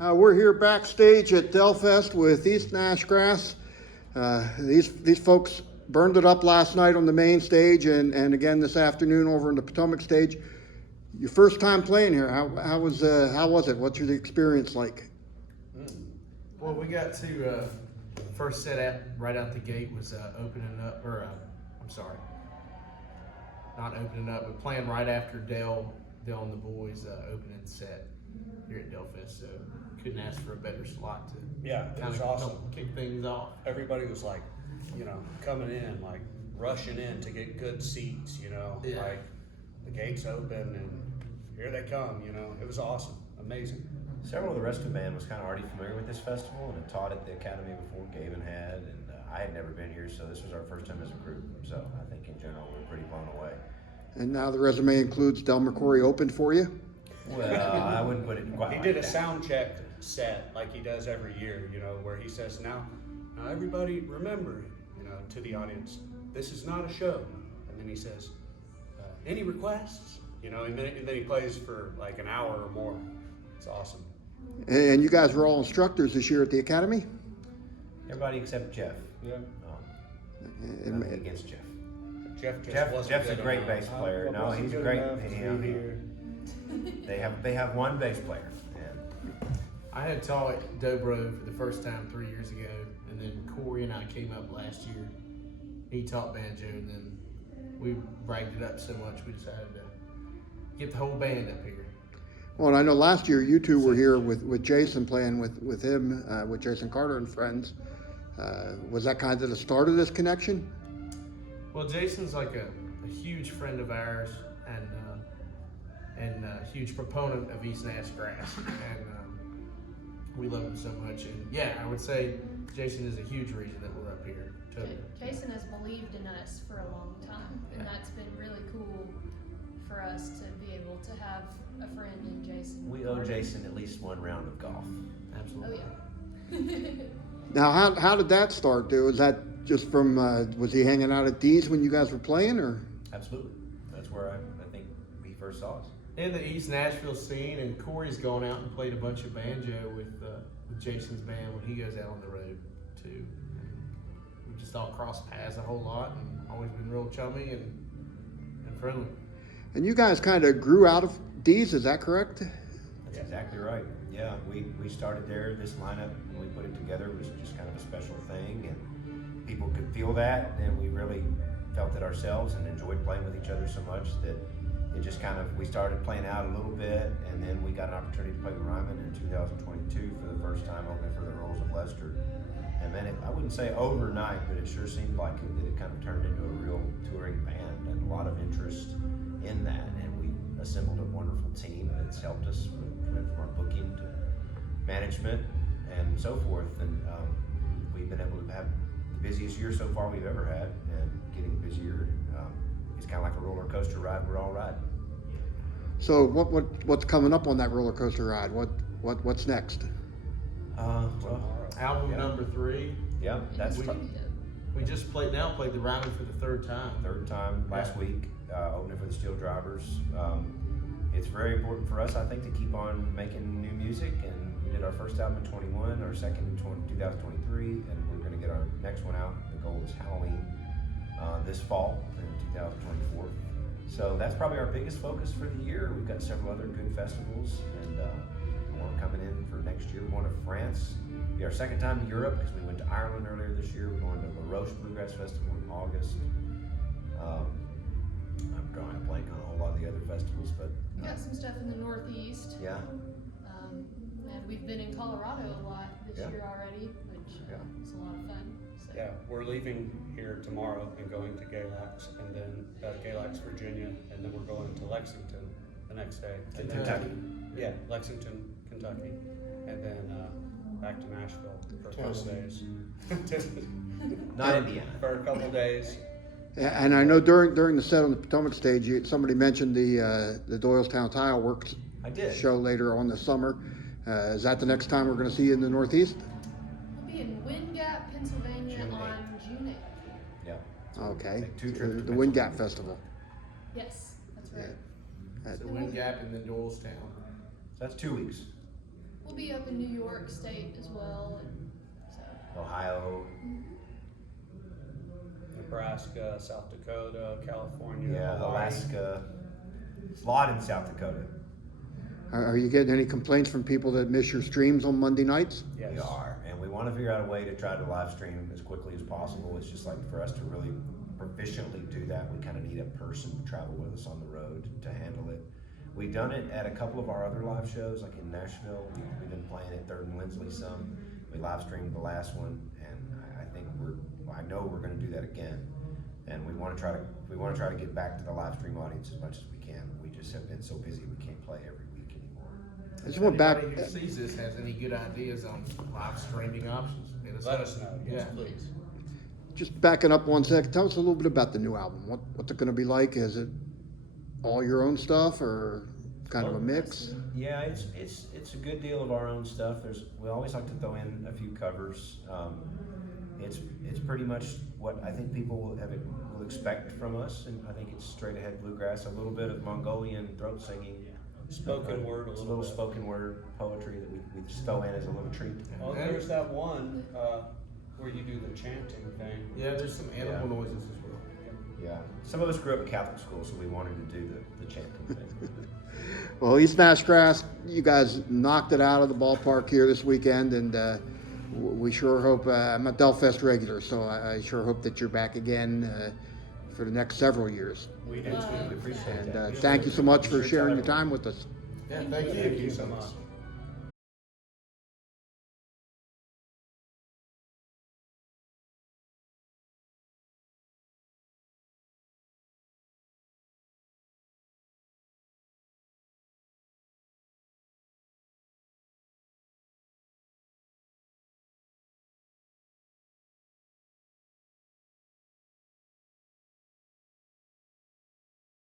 We're here backstage at DelFest with East Nash Grass. These folks burned it up last night on the main stage and again this afternoon over on the Potomac stage. Your first time playing here, how was it? What's your experience like? Well, we got to first set right out the gate was opening up, not opening up, but playing right after Dell and the boys opening set here at DelFest. So couldn't ask for a better slot to It was awesome. kick things off. Everybody was like, coming in, like rushing in to get good seats, Yeah. like the gates open and here they come, it was awesome, amazing. Several of the rest of the band was kind of already familiar with this festival and had taught at the academy before Gavin had, and I had never been here, so this was our first time as a group. So I think in general we're pretty blown away. And now the resume includes Del McCrory opened for you? Well, I wouldn't put it quite He like did a that. sound check set like he does every year, where he says, now everybody remember, to the audience, this is not a show. And then he says, any requests? And then he plays for like an hour or more. It's awesome. And you guys were all instructors this year at the academy? Everybody except Jeff. Yeah. And- Nothing against Jeff. Jeff's Jeff's a great bass player. No, he's great. Here. They have one bass player. And I had taught Dobro for the first time 3 years ago, and then Corey and I came up last year. He taught banjo, and then we bragged it up so much we decided to get the whole band up here. Well, and I know last year you two were here with Jason playing with him, with Jason Carter and friends. Was that kind of the start of this connection? Well, Jason's like a huge friend of ours and a huge proponent of East Nash Grass, and we love him so much. And yeah, I would say Jason is a huge reason that we're up here. Totally. Jason has believed in us for a long time, and that's been really cool for us to be able to have a friend in Jason. we owe Jason at least one round of golf. Oh Absolutely. yeah. Now, how did that start, dude? Was that just from, was he hanging out at D's when you guys were playing, or? Absolutely. That's where I think he first saw us. In the East Nashville scene, and Corey's gone out and played a bunch of banjo with Jason's band when he goes out on the road too. And we just all crossed paths a whole lot, and always been real chummy and friendly. And you guys kind of grew out of D's, is that correct? That's exactly right. Yeah, we started there. This lineup, when we put it together, was just kind of a special thing, and people could feel that, and we really felt it ourselves and enjoyed playing with each other so much that it just kind of, we started playing out a little bit, and then we got an opportunity to play with Ryman in 2022 for the first time, opening for the Rolls of Leicester. And then I wouldn't say overnight, but it sure seemed like it kind of turned into a real touring band, and a lot of interest in that. And we assembled a wonderful team that's helped us from our booking to management and so forth. And we've been able to have the busiest year so far we've ever had, and getting busier. It's kind of like a roller coaster ride we're all riding. So what's coming up on that roller coaster ride? What's next? Album number 3. Yeah, that's We just played the Ryman for the third time. third time last week, opening for the Steel Drivers. It's very important for us, I think, to keep on making new music, and we did our first album in 21, our second in 2023, and we're going to get our next one out. The goal is Halloween this fall in 2024. So that's probably our biggest focus for the year. We've got several other good festivals, and more coming in for next year. We're going to France. It'll be our second time to Europe because we went to Ireland earlier this year. We're going to La Roche Brewgrass Festival in August. I'm drawing a blank on a whole lot of the other festivals, but Got some stuff in the Northeast. yeah. And we've been in Colorado a lot this Yeah. year already, which is a lot of fun. So. Yeah, we're leaving here tomorrow and going to Galax, and then Galax, Virginia, and then we're going to Lexington the next day. And then- Kentucky. Yeah, Lexington, Kentucky, and then back to Nashville for a couple days. Not Indiana. For a couple days. And I know during the set on the Potomac stage, somebody mentioned the Doylestown Tile Works I did. show later on this summer. Is that the next time we're going to see you in the Northeast? We'll be in Wind Gap, Pennsylvania June on June 8th. Yeah. Okay. Take 2 trips to The Wind Gap Pennsylvania. Festival. Yes, that's right. Yeah. So Wind Gap and then Doylestown. That's 2 weeks. we'll be up in New York State as well, and so. Ohio, Nebraska, South Dakota, California, yeah, Hawaii. Alaska, a lot in South Dakota. Are you getting any complaints from people that miss your streams on Monday nights? Yes. We are, and we want to figure out a way to try to live stream as quickly as possible. It's just like for us to really proficiently do that, we kind of need a person to travel with us on the road to handle it. We've done it at a couple of our other live shows, like in Nashville. We've been playing at Third and Lindsley some. We live streamed the last one, and I know we're going to do that again. And we want to try to get back to the live stream audience as much as we can. We just have been so busy we can't play every week anymore. I just went back. Anybody who sees this has any good ideas on live streaming options, hit Let us know. Yes, Yeah. please. Just backing up 1 second, tell us a little bit about the new album. What's it going to be like? Is it all your own stuff or kind of a mix? Yeah, it's a good deal of our own stuff. We always like to throw in a few covers. It's pretty much what I think people will expect from us, and I think it's straight ahead bluegrass, a little bit of Mongolian throat singing, Spoken word a little bit. spoken word poetry that we just throw in as a little treat. Oh, there's that one where you do the chanting thing. Yeah, there's some animal Yeah. noises as well. Yeah, some of us grew up in Catholic school, so we wanted to do the chanting thing. Well, East Nash Grass, you guys knocked it out of the ballpark here this weekend, and we sure hope, I'm a DelFest regular, so I sure hope that you're back again for the next several years. We do We too. appreciate And that. thank you so much for Sure, sharing tell your time with us. Yeah, thank you. Thank you so much.